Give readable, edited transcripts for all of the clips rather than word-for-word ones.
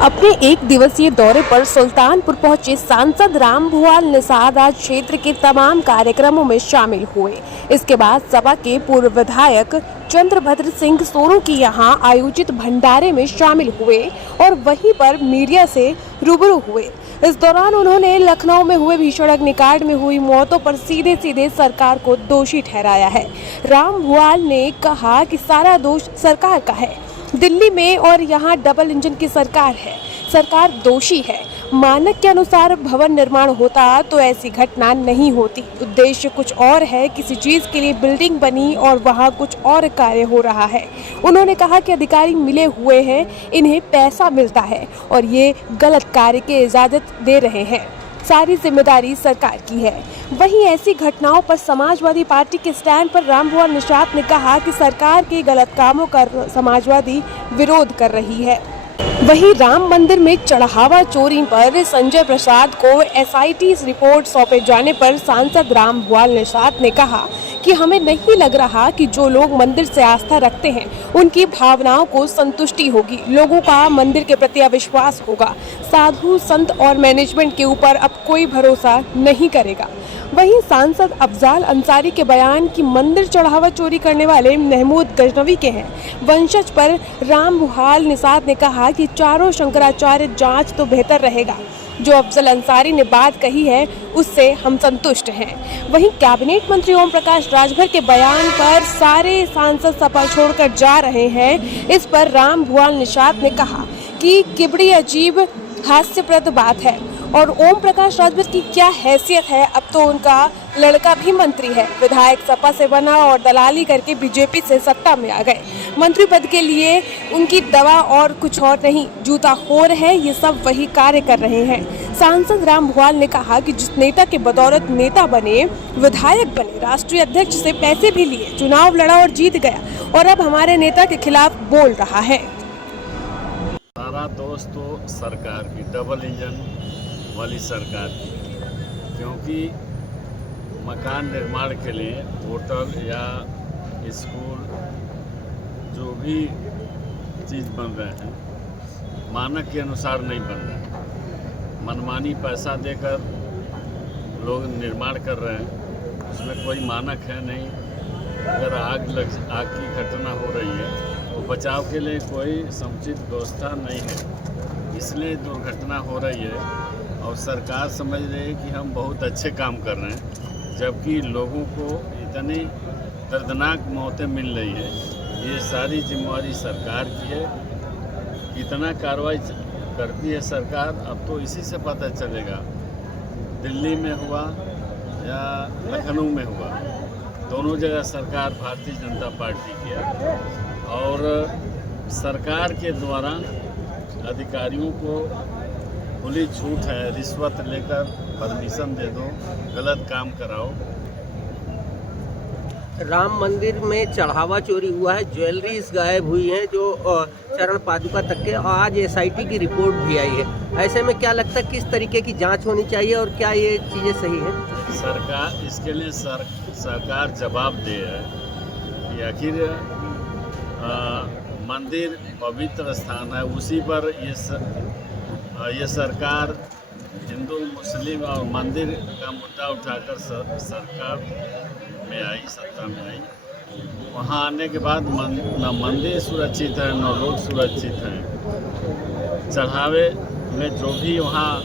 अपने एक दिवसीय दौरे पर सुल्तानपुर पहुंचे सांसद रामभुआल निषाद आज क्षेत्र के तमाम कार्यक्रमों में शामिल हुए। इसके बाद सपा के पूर्व विधायक चंद्रभद्र सिंह सोनू की यहां आयोजित भंडारे में शामिल हुए और वहीं पर मीडिया से रूबरू हुए। इस दौरान उन्होंने लखनऊ में हुए भीषण अग्निकांड में हुई मौतों पर सीधे सीधे सरकार को दोषी ठहराया है। रामभुआल ने कहा कि सारा दोष सरकार का है। दिल्ली में और यहाँ डबल इंजन की सरकार है, सरकार दोषी है। मानक के अनुसार भवन निर्माण होता तो ऐसी घटना नहीं होती। उद्देश्य कुछ और है, किसी चीज के लिए बिल्डिंग बनी और वहाँ कुछ और कार्य हो रहा है। उन्होंने कहा कि अधिकारी मिले हुए हैं, इन्हें पैसा मिलता है और ये गलत कार्य की इजाजत दे रहे हैं। सारी जिम्मेदारी सरकार की है। वहीं ऐसी घटनाओं पर समाजवादी पार्टी के स्टैंड पर रामभुआल निषाद ने कहा कि सरकार के गलत कामों का समाजवादी विरोध कर रही है। वहीं राम मंदिर में चढ़ावा चोरी पर संजय प्रसाद को एसआईटी रिपोर्ट सौंपे जाने पर सांसद रामभुआल निषाद ने कहा कि हमें नहीं लग रहा कि जो लोग मंदिर से आस्था रखते हैं उनकी भावनाओं को संतुष्टि होगी। लोगों का मंदिर के प्रति अविश्वास होगा। साधु संत और मैनेजमेंट के ऊपर अब कोई भरोसा नहीं करेगा। वहीं सांसद अफजाल अंसारी के बयान कि मंदिर चढ़ावा चोरी करने वाले महमूद गजनवी के हैं वंशज पर रामभुआल निषाद ने कहा कि चारों शंकराचार्य जांच तो बेहतर रहेगा। जो अफजल अंसारी ने बात कही है उससे हम संतुष्ट हैं। वहीं कैबिनेट मंत्री ओम प्रकाश राजभर के बयान पर सारे सांसद सपा छोड़कर जा रहे हैं। इस पर रामभुआल निषाद ने कहा कि किबड़ी अजीब हास्यप्रद बात है और ओम प्रकाश राजभर की क्या हैसियत है। अब तो उनका लड़का भी मंत्री है, विधायक सपा से बना और दलाली करके बीजेपी से सत्ता में आ गए। मंत्री पद के लिए उनकी दवा और कुछ और नहीं, जूता खोर है, ये सब वही कार्य कर रहे हैं। सांसद रामभुआल ने कहा कि जिस नेता के बदौलत नेता बने, विधायक बने, राष्ट्रीय अध्यक्ष से पैसे भी लिए, चुनाव लड़ा और जीत गया और अब हमारे नेता के खिलाफ बोल रहा है। सारा दोस्त तो सरकार की, डबल इंजन वाली सरकार की, क्योंकि मकान निर्माण के लिए होटल या स्कूल जो भी चीज़ बन रहे हैं मानक के अनुसार नहीं बन रहे हैं। मनमानी पैसा देकर लोग निर्माण कर रहे हैं, उसमें कोई मानक है नहीं। अगर आग की घटना हो रही है तो बचाव के लिए कोई समुचित व्यवस्था नहीं है, इसलिए दुर्घटना हो रही है। और सरकार समझ रही है कि हम बहुत अच्छे काम कर रहे हैं, जबकि लोगों को इतनी दर्दनाक मौतें मिल रही है। ये सारी जिम्मेवारी सरकार की है। कितना कार्रवाई करती है सरकार, अब तो इसी से पता चलेगा। दिल्ली में हुआ या लखनऊ में हुआ, दोनों जगह सरकार भारतीय जनता पार्टी की है और सरकार के द्वारा अधिकारियों को खुली छूट है, रिश्वत लेकर परमिशन दे दो, गलत काम कराओ। राम मंदिर में चढ़ावा चोरी हुआ है, ज्वेलरीज गायब हुई हैं जो चरण पादुका तक के, और आज एसआईटी की रिपोर्ट भी आई है। ऐसे में क्या लगता है किस तरीके की जांच होनी चाहिए और क्या ये चीज़ें सही है? सरकार इसके लिए सरकार जवाब दे है कि आखिर मंदिर पवित्र स्थान है, उसी पर ये सरकार हिंदू मुस्लिम और मंदिर का मुद्दा उठाकर सरकार में आई, सत्ता में आई। वहाँ आने के बाद न मंदिर सुरक्षित है न लोग सुरक्षित हैं। चढ़ावे में जो भी वहाँ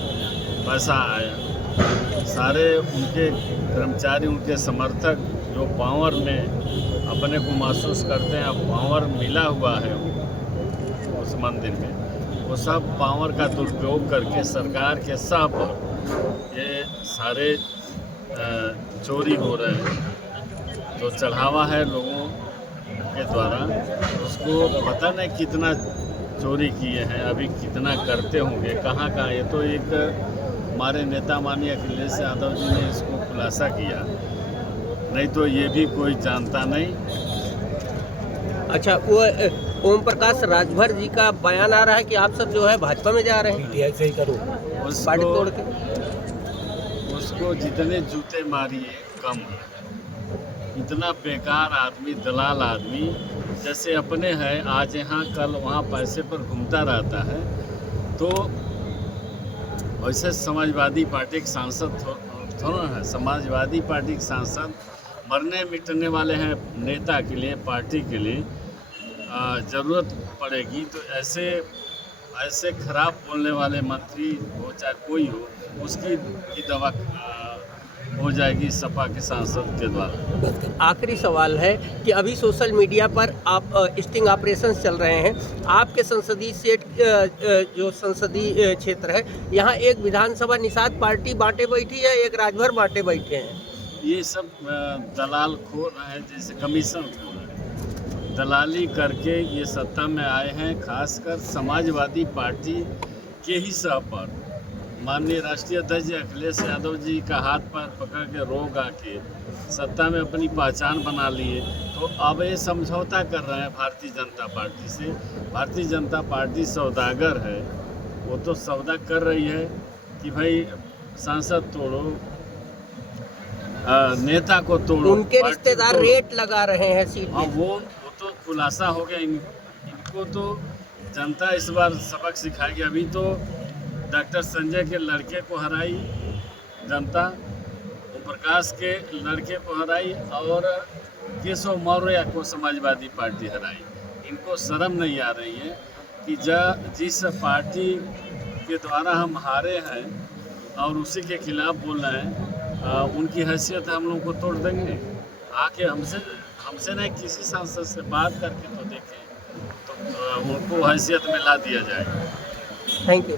पैसा आया, सारे उनके कर्मचारी, उनके समर्थक जो पावर में अपने को महसूस करते हैं, पावर मिला हुआ है उस मंदिर में, वो सब पावर का दुरुपयोग करके सरकार के सह पर ये सारे चोरी हो रहे हैं। जो चढ़ावा है लोगों के द्वारा, उसको पता नहीं कितना चोरी किए हैं, अभी कितना करते होंगे, कहाँ कहाँ। ये तो एक हमारे नेता माननीय अखिलेश यादव जी ने इसको खुलासा किया, नहीं तो ये भी कोई जानता नहीं। अच्छा, वो ओम प्रकाश राजभर जी का बयान आ रहा है कि आप सब जो है भाजपा में जा रहे हैं, पीटीआई से ही करो, पार्टी तोड़ के। उसको जितने जूते मारिए कम है। इतना बेकार आदमी, दलाल आदमी, जैसे अपने हैं, आज यहाँ कल वहाँ पैसे पर घूमता रहता है। तो वैसे समाजवादी पार्टी के सांसद थोड़ा है, समाजवादी पार्टी के सांसद मरने मिटने वाले हैं नेता के लिए, पार्टी के लिए ज़रूरत पड़ेगी तो ऐसे खराब बोलने वाले मंत्री हो चाहे कोई हो, उसकी भी दवा हो जाएगी सपा के सांसद के द्वारा। आखिरी सवाल है कि अभी सोशल मीडिया पर आप स्टिंग ऑपरेशंस चल रहे हैं, आपके संसदीय सीट जो संसदीय क्षेत्र है, यहाँ एक विधानसभा निषाद पार्टी बांटे बैठी है, एक राजभर बांटे बैठे हैं। ये सब दलाल खोर हैं, जैसे कमीशन खोर है, दलाली करके ये सत्ता में आए हैं। खासकर समाजवादी पार्टी के ही सह पर माननीय राष्ट्रीय अध्यक्ष अखिलेश यादव जी का हाथ पर पकड़ के रोक आके सत्ता में अपनी पहचान बना लिए। तो अब ये समझौता कर रहे हैं भारतीय जनता पार्टी से। भारतीय जनता पार्टी सौदागर है, वो तो सौदा कर रही है कि भाई सांसद तोड़ो, नेता को तोड़ो, उनके रिश्तेदार रेट लगा रहे हैं सीट हाँ, में। वो तो खुलासा हो गया। इनको तो जनता इस बार सबक सिखाएगी। अभी तो डॉक्टर संजय के लड़के को हराई जनता, ओम प्रकाश के लड़के को हराई और केशव मौर्य को समाजवादी पार्टी हराई। इनको शर्म नहीं आ रही है कि जिस पार्टी के द्वारा हम हारे हैं और उसी के खिलाफ बोल रहे हैं, उनकी हैसियत हम लोग को तोड़ देंगे। आके हमसे नहीं, किसी सांसद से बात करके तो देखें, तो उनको हैसियत में ला दिया जाएगा। Thank you.